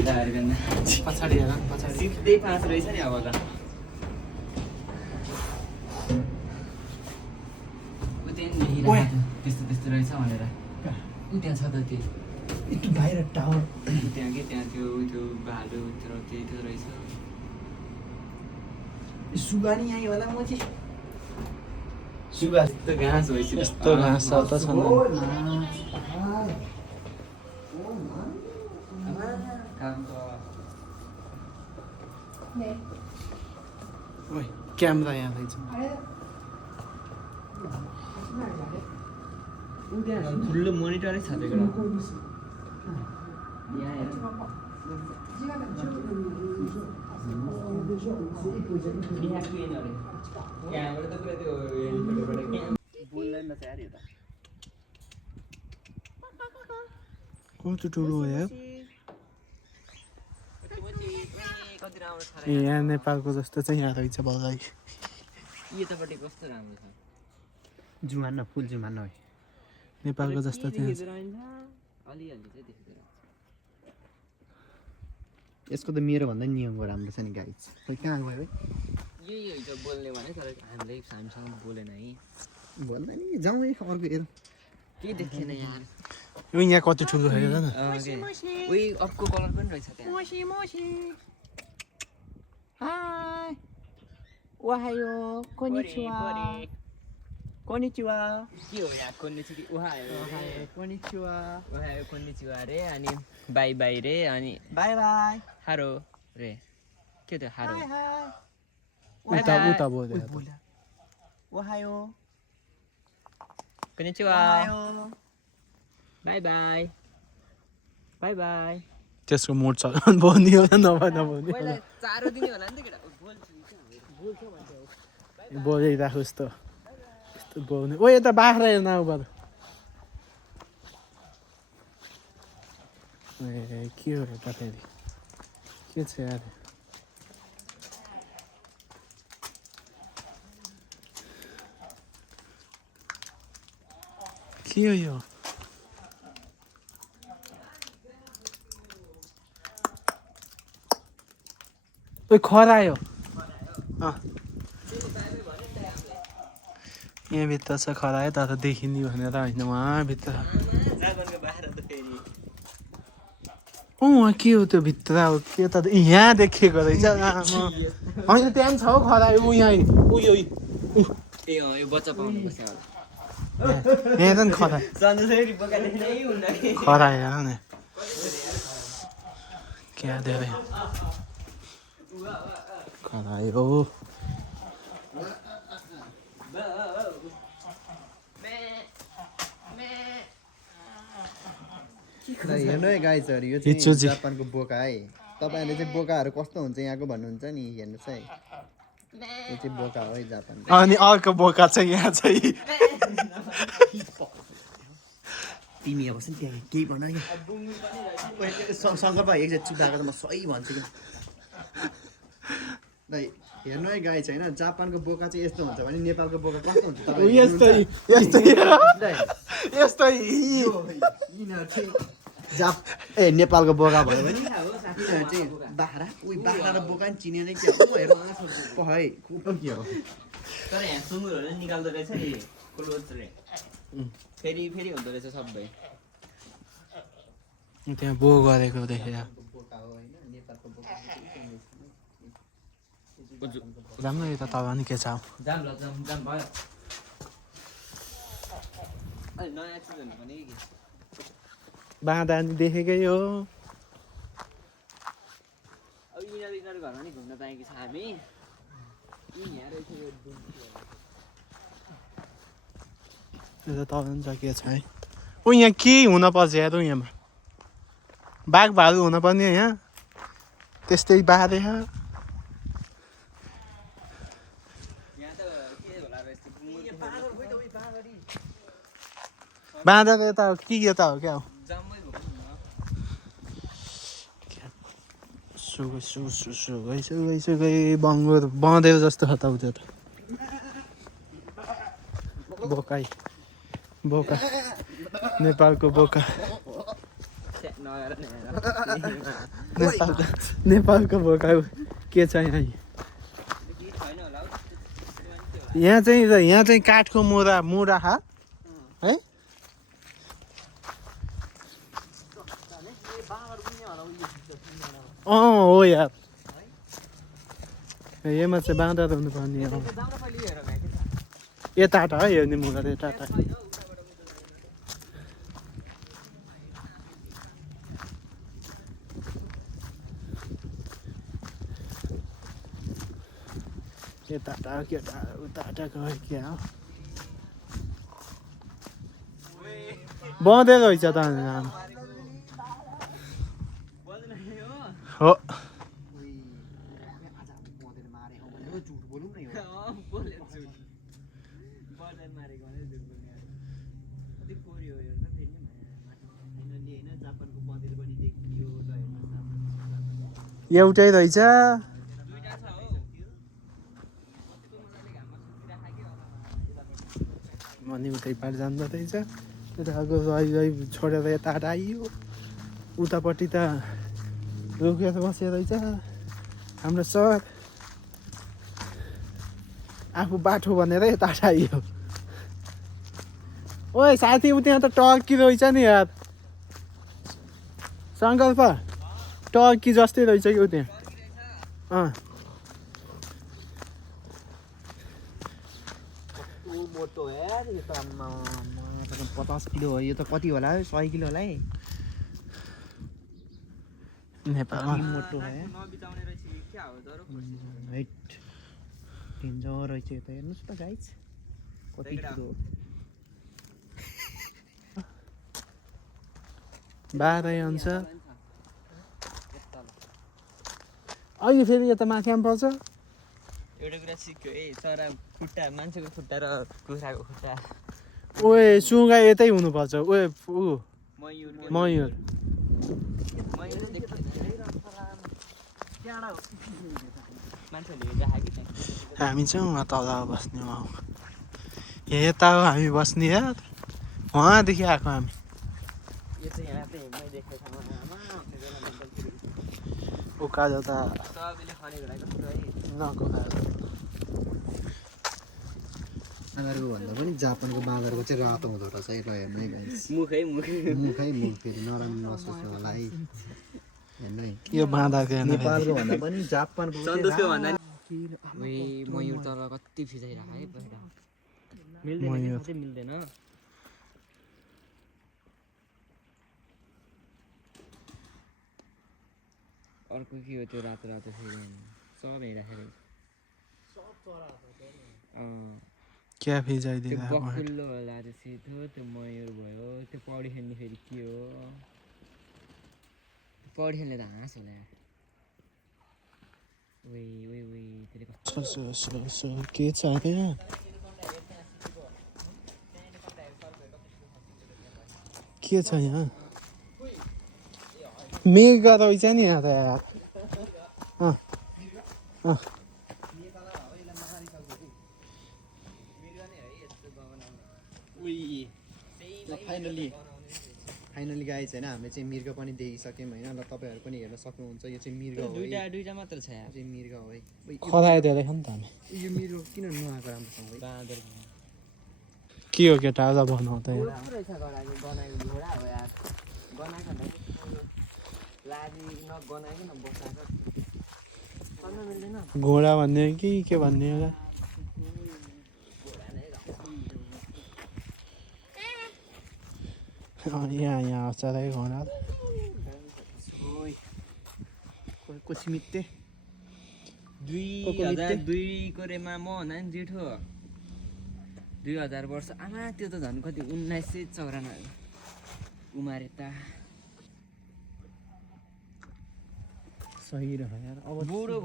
पछाडि हेर पछाडि सिधै 5 रहेछ नि अब त त्यस्तो त्यस्तो रहेछ भनेर उ त्यहाँ छ त त्यो यति बाहिर टावर त्यहाँ के त्यहाँ त्यो भालु त्यही त रहेछ सुगानी आयो होला म चाहिँ सुगा यस्तो घाँस भएपछि यस्तो घाँस छ त छैन ओइ क्यामेरा यहाँ रहेछ ठुलो मोनिटरै छ त्यो कस्तो ठुलो हो यार यहाँ नेपालको जस्तो चाहिँ यहाँ रहेछ बगाई यतापट्टि कस्तो राम्रो छ जुमान न फुल जुमान न नेपालको जस्तो चाहिँ यसको त मेरो भन्दा नि नियमको राम्रो छ नि गाई खै कहाँ गयो है यही हुन्छ बोल्ने भने तर हामीले हामीसँग बोलेन है भन्दा नि जाउँ है अर्को हेरौँ के देखेन यार यो यहाँ कति ठुलो छ हेर न उही अर्को कलर पनि रहेछ त्यहाँ हाय ओहायो कोनिचिवा कोनिचिवा के हो यार कोन्निचिवा ओहायो कोनिचिवा ओहायो कोन्निचिवा रे अनि बाई बाई रे अनि बाई बाई हारो रे के त्यो हारो उता उता बोल्यो ओहायो कोन्निचिवा बाई बाई बाई बाई त्यसको मोड छ बोल्ने होला नबोल्ने होला चारो दिने होला नि त केटा बोलिराखोस् त यस्तो बोल्ने ओ यता बाख्रा हेर्न उबाट ए के हो यता फेरि के छ यार के हो यो ओ खरायो यहाँभित्र छ खरायो तर देखिने भनेर होइन उहाँभित्र वहाँ के हो त्यो भित्र हो के त यहाँ देखेको रहेछ होइन त्यहाँ पनि छ हौ खरायो ऊ यहाँ उयो ए यो बच्चा पाउनु पर्छ यहाँ त नि खरायो खरायो हेर न क्या धेरै खरायो हेर्नु है गाइजहरू यो चाहिँ जापानको बोका है तपाईँहरूले चाहिँ बोकाहरू कस्तो हुन्छ यहाँको भन्नुहुन्छ नि हेर्नुहोस् है यो चाहिँ बोका हो है जापानको अनि अर्को बोका चाहिँ यहाँ चाहिँ तिमी अब नि त्यहाँ केही भन कि शङ्कर एकजना चुताएको त म सही भन्छु कि हेर्नु है गाई चाहिँ होइन जापानको बोका चाहिँ यस्तो हुन्छ भने नेपालको बोका कस्तो हुन्छ यस्तै यस्तै यस्तै ए नेपालको बोका भयो भने यिनीहरू चाहिँ बाख्रा उही बाख्रा र बोका नि चिनेर के हो हेर है के हो तर यहाँ सुँगुरहरू निकाल्दो रहेछ नि क्लोजले फेरि फेरि हुँदो रहेछ सबै त्यहाँ बो गरेको देखेर राम्रो यता तल नि के छ जाम भयो अहिले नयाँ चिजहरू पनि बाँधा नि देखेकै हो अब यिनीहरू घरमा नि घुम्न पाएकी छ हामी यहाँ रहेछ यो त्यो त तल नि छ के छ है ऊ यहाँ के हुनपर्छ या त यहाँमा बाघ भालु हुनपर्ने यहाँ त्यस्तै बाँधे बाँधेर यता के यता हो क्या हो सुगै बङ्गुर बँधेको जस्तो छ त त्यो त बोका नेपालको बोका नगर नेपालको बोका के छ यहाँ छैन होला यहाँ चाहिँ काठको मुरा है हो यार यसमा चाहिँ बाँदर हुनुपर्ने हो यो टाटा है हेर्ने मुला त्यो टाटा यो टाटा केटा उता गयो क्या बँधै रहेछ त हो एउटै रहेछ अनि उतै पार जाँदो रहेछ यताको रही छोडेर यता आइयो उतापट्टि त रोकेर बसेर रहेछ हाम्रो सर आफू बाठो भनेर यता आइयो ओए साथी उ त्यहाँ त टर्की रहेछ नि यार सङ्कल्प टर्की जस्तै रहेछ कि उ त्यहाँ मोटो यार यो त 50 किलो हो यो त कति होला 100 किलो होला है नेपालमा मोटो है नबिताउने रहेछ क्या हो जरो हाइट डेन्जर रहेछ यो त हेर्नुस् त गाइस कति किलो 12 अनुसार अहिले फेरि यता माथि पनि पर्छ एउटा कुरा सिक्यो है चरा खुट्टा मान्छेको खुट्टा र कुखुराको खुट्टा ओए सुगा यतै हुनुपर्छ ओए मयूर मयूर मान्छेहरूले राखेको कि हामी चाहिँ उहाँ तल बस्ने हो यता हो हामी बस्ने यार उहाँदेखि आएको हामी यो चाहिँ यहाँ चाहिँ मैले देखेको ठाउँमा उकालो त सबैले खनेको लागि कस्तो है बाँदरको भन्दा पनि जापानको बाँदरको चाहिँ रातो हुँदो रहेछ है ल हेर्नु है गाइस मुख मुख फेरि नराम्रो नसोच्नु होला है हेर्नु है यो बाँदाको नेपालको भन्दा पनि जापानको सन्तोषको भन्दा नि मयूर तर कति फिजाइरहेको है पहिला मिल्दैन साँच्चै मिल्दैन अर्को के हो त्यो रातो रातो फेरि सब हिँड्दाखेरि क्या त्यो फिजाइदिँदा बकुल्लो होला त्यो सेतो त्यो मयूर भयो त्यो पौडी खेल्ने फेरि के हो पौडी खेल्ने त हाँस होला त्यसले के छ त्यहाँ के छ यहाँ मेघ रहेछ नि यहाँ त यार फाइनली गाइस होइन हामीले चाहिँ मृग पनि देखिसक्यौँ होइन ल तपाईँहरू पनि हेर्न सक्नुहुन्छ यो चाहिँ मृग हो है दुईटा मात्र छ यो चाहिँ मृग हो है खराइदिएर नि त हामी यो मृग किन नुहाएको राम्रोसँग है बाँदर के हो केटा आज बनाउँदै रहेछ गराएको बनाएको घोडा हो यार बनाएको लाजी नबनाएको न बसाएको चल्न मिल्दैन घोडा भन्ने हो कि के भन्ने होला यहाँ आउँछ रे घोडा कोसिमित्ते 2002 को रेमा म भन्दा नि जेठो 2000 वर्ष आमा त्यो त झन् कति 1994 उमारे त सही रह्यो यार अब बुढो